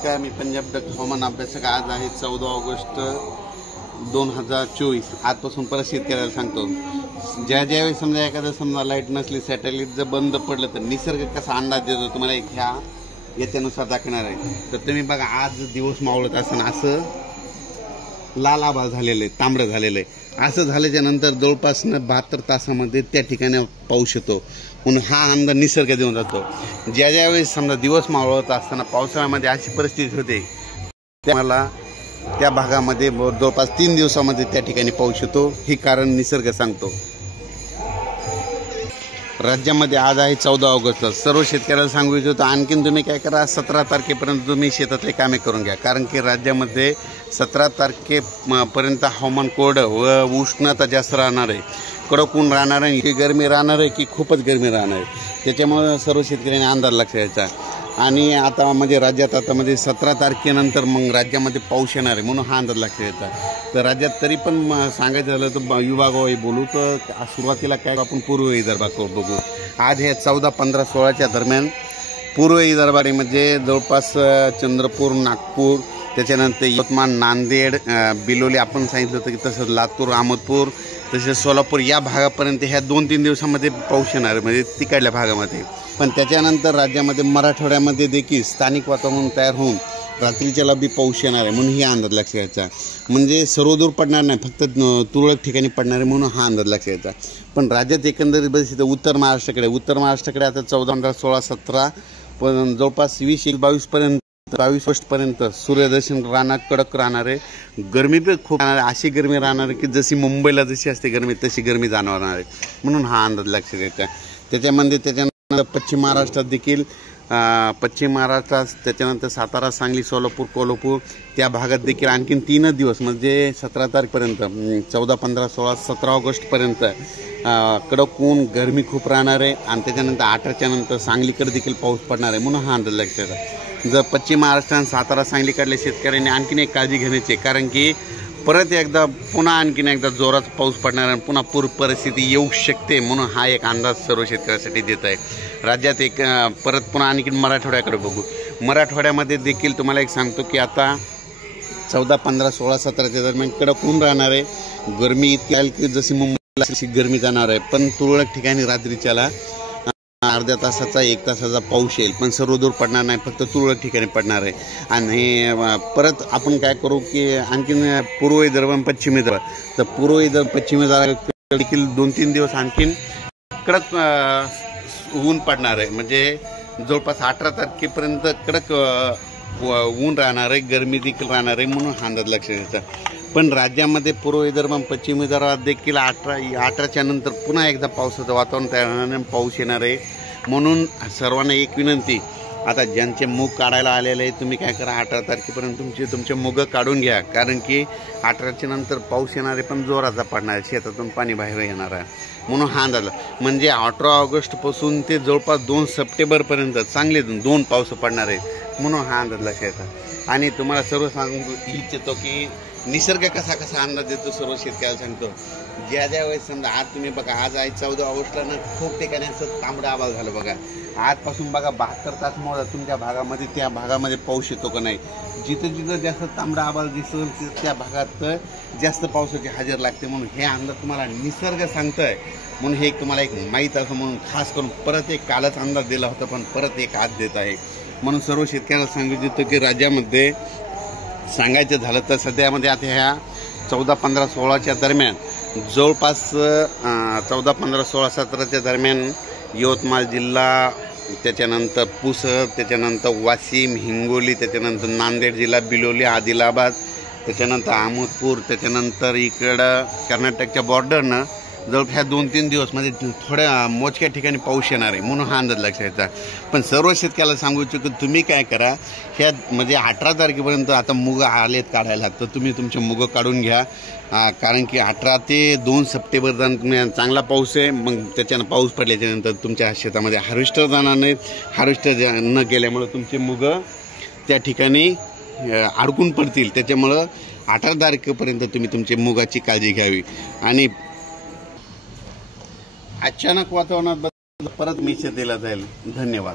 नमस्कार, मी पंजाब डक हवामान अभ्यासक। आज आहे 14 ऑगस्ट 2024। आजपासून परत शेतकऱ्याला सांगतो, ज्यावेळी समजा एखादं लाईट नसली, सॅटेलाइट जर बंद पडलं तर निसर्ग कसा अंदाज देतो तुम्हाला ह्या याच्यानुसार दाखवणार आहे। तर तुम्ही बघा, आज दिवस मावळत असताना असं लाल आभाळ झालेलं आहे, तांबडं झालेलं आहे। असं झाल्याच्या नंतर जवळपास 72 तासामध्ये त्या ठिकाणी पाऊस येतो, म्हणून हा अंदाज निसर्ग देऊन जातो। ज्यावेळेस समजा दिवस मावळत असताना पावसाळ्यामध्ये अशी परिस्थिती होते, त्याला त्या भागामध्ये जवळपास 3 दिवसामध्ये त्या ठिकाणी पाऊस येतो। हे कारण निसर्ग सांगतो। राज्यामध्ये आज आहे 14 ऑगस्ट। सर्व शेतकऱ्याला सांगू इच्छितो, आणखीन तुम्ही काय करा, 17 तारखेपर्यंत तुम्ही शेतातले कामे करून घ्या, कारण की राज्यामध्ये 17 तारखेपर्यंत हवामान कोरडं व उष्णता जास्त राहणार आहे। कडक ऊन राहणार आहे, की गरमी राहणार आहे, की खूपच गरमी राहणार आहे। त्याच्यामुळे सर्व शेतकऱ्यांनी अंदाज लक्षात घ्यायचा। आणि आता म्हणजे राज्यात आता म्हणजे 17 तारखेनंतर मग राज्यामध्ये पाऊस येणार आहे, म्हणून हा अंदाज लक्षात घ्यायचा। तर राज्यात तरी पण सांगायचं झालं तर विभागावर बोलू तर सुरुवातीला काय आपण पूर्व विदर्भात बघू। आज हे 14, 15, 16च्या दरम्यान पूर्व विदर्भामध्ये जवळपास चंद्रपूर, नागपूर, त्याच्यानंतर यवतमाळ, नांदेड, बिलोली आपण सांगितलं होतं की तसंच लातूर, अहमदपूर, तसेच सोलापूर या भागापर्यंत ह्या 2-3 दिवसामध्ये पाऊस येणार आहे, म्हणजे तिकडल्या भागामध्ये। पण त्याच्यानंतर राज्यामध्ये मराठवाड्यामध्ये देखील स्थानिक वातावरण तयार होऊन रात्रीच्याला बी पाऊस येणार आहे, म्हणून ही अंदाज लक्षात घ्यायचा। म्हणजे सर्वदूर पडणार नाही, फक्त तुरळक ठिकाणी पडणार आहे, म्हणून हा अंदाज लक्षात घ्यायचा। पण राज्यात एकंदरीत परिस्थिती उत्तर महाराष्ट्राकडे आता 14, 15, 16, 17 पण जवळपास 22 ऑगस्टपर्यंत सूर्यदर्शन राहणार, कडक राहणार आहे। गरमी पण खूप राहणार आहे, अशी गरमी राहणार आहे की जशी मुंबईला जशी असते गरमी तशी गरमी जाणवणार आहे, म्हणून हा अंदाज लक्षात घ्यायचा। त्याच्यानंतर पश्चिम महाराष्ट्रात देखील त्याच्यानंतर सातारा, सांगली, सोलापूर, कोल्हापूर त्या भागात देखील आणखीन 3 दिवस म्हणजे 17 तारखेपर्यंत 14, 15, 16, 17 ऑगस्टपर्यंत कडक ऊन, गरमी खूप राहणार आहे। आणि त्याच्यानंतर 18च्या नंतर सांगलीकडे देखील पाऊस पडणार आहे, म्हणून हा अंदाज लक्षात घ्यायचा। जर पश्चिम महाराष्ट्रात सातारा, सांगलीकडल्या शेतकऱ्यांनी आणखीन एक काळजी घेण्याची, कारण की परत एकदा पुन्हा आणखीन एकदा जोराचा पाऊस पडणार आणि पुन्हा पूर परिस्थिती येऊ शकते, म्हणून हा एक अंदाज सर्व शेतकऱ्यांसाठी देत आहे। राज्यात एक परत पुन्हा आणखीन मराठवाड्याकडे बघू। मराठवाड्यामध्ये देखील तुम्हाला एक सांगतो की आता 14, 15, 16, 17च्या दरम्यान कडक ऊन राहणार आहे। गरमी इतकी आहे की जशी मुंबईला अशी गरमी जाणार आहे, पण तुरळक ठिकाणी रात्रीच्याला अर्ध्या तासाचा 1 तासाचा पाऊस येईल, पण सर्वदूर पडणार नाही, फक्त तुरळक ठिकाणी पडणार आहे। आणि परत आपण काय करू की आणखीन पूर्व विदर्भ, पश्चिम विदर्भ, तर पूर्व विदर्भ, पश्चिम विदर्भ देखील 2-3 दिवस आणखीन कडक ऊन पडणार आहे, म्हणजे जवळपास 18 तारखेपर्यंत कडक ऊन राहणार आहे, गरमी देखील राहणार आहे, म्हणून हा अंदाज लक्षात घ्यायचा। पण राज्यामध्ये पूर्व विदर्भ, पश्चिम विदर्भात देखील 18च्या नंतर पुन्हा एकदा पावसाचं वातावरण तयार होणार आहे, पाऊस येणार आहे। म्हणून सर्वांना एक विनंती, आता ज्यांचे मूग काढायला आलेले आहे तुम्ही काय करा, 18 तारखेपर्यंत तुमचे मूग काढून घ्या, कारण की 18च्या नंतर पाऊस येणार आहे, पण जोराचा पडणार आहे, शेतातून पाणी बाहेर येणार आहे, म्हणून हा अंदाज। म्हणजे 18 ऑगस्टपासून ते जवळपास 2 सप्टेंबरपर्यंत चांगले 2 पाऊस पडणार आहेत, म्हणून हा अंदाज लक्षात घ्यायचा। आणि तुम्हाला सर्व सांगू इच्छितो की निसर्ग कसा अंदाज देतो सर्व शेतकऱ्याला सांगतो। ज्या वेळेस समजा आज तुम्ही बघा, आज आहे 14 ऑगस्टला ना, खूप ठिकाणी असं तांबडं आभाळ झालं बघा। आजपासून बघा 72 तास मोजा तुमच्या भागामध्ये, त्या भागामध्ये पाऊस येतो का नाही। जिथं जास्त तांबडा आभाळ दिसेल त्या भागात जास्त पावसाची हजेरी लागते, म्हणून हे अंदाज तुम्हाला निसर्ग सांगतोय, म्हणून हे तुम्हाला एक माहीत असं म्हणून खास करून परत एक कालच अंदाज दिला होता, पण परत एक आज देत आहे। म्हणून सर्व शेतकऱ्याला सांगू इच्छितो की राज्यामध्ये सांगायचं झालं तर सध्यामध्ये आता ह्या 14, 15, 16च्या दरम्यान जवळपास 14, 15, 16, 17च्या दरम्यान यवतमाळ जिल्हा, त्याच्यानंतर पुसद, त्याच्यानंतर वाशिम, हिंगोली, त्याच्यानंतर नांदेड जिल्हा, बिलोली, आदिलाबाद, त्याच्यानंतर अहमदपूर, त्याच्यानंतर इकडं कर्नाटकच्या बॉर्डरनं जवळपास ह्या 2-3 दिवस म्हणजे थोड्या मोजक्या ठिकाणी पाऊस येणार आहे, म्हणून हा अंदाज लक्षात घ्यायचा। पण सर्व शेतकऱ्याला सांगू इच्छितो की तुम्ही काय करा, ह्या म्हणजे 18 तारखेपर्यंत आता मुग आलेत काढायला, तर तुम्ही तुमचे मुग काढून घ्या, कारण की 18 ते 2 सप्टेंबर दरम्यान चांगला पाऊस आहे। मग त्याच्यानं पाऊस पडल्याच्यानंतर तुमच्या शेतामध्ये हार्वेस्टर जाणार नाहीत, हार्वेस्टर न गेल्यामुळं तुमचे मुग त्या ठिकाणी अडकून पडतील। त्याच्यामुळं 18 तारखेपर्यंत तुम्ही तुमच्या मुगाची काळजी घ्यावी। आणि अचानक वातावरणात परत मेसेज दिला जाईल। धन्यवाद।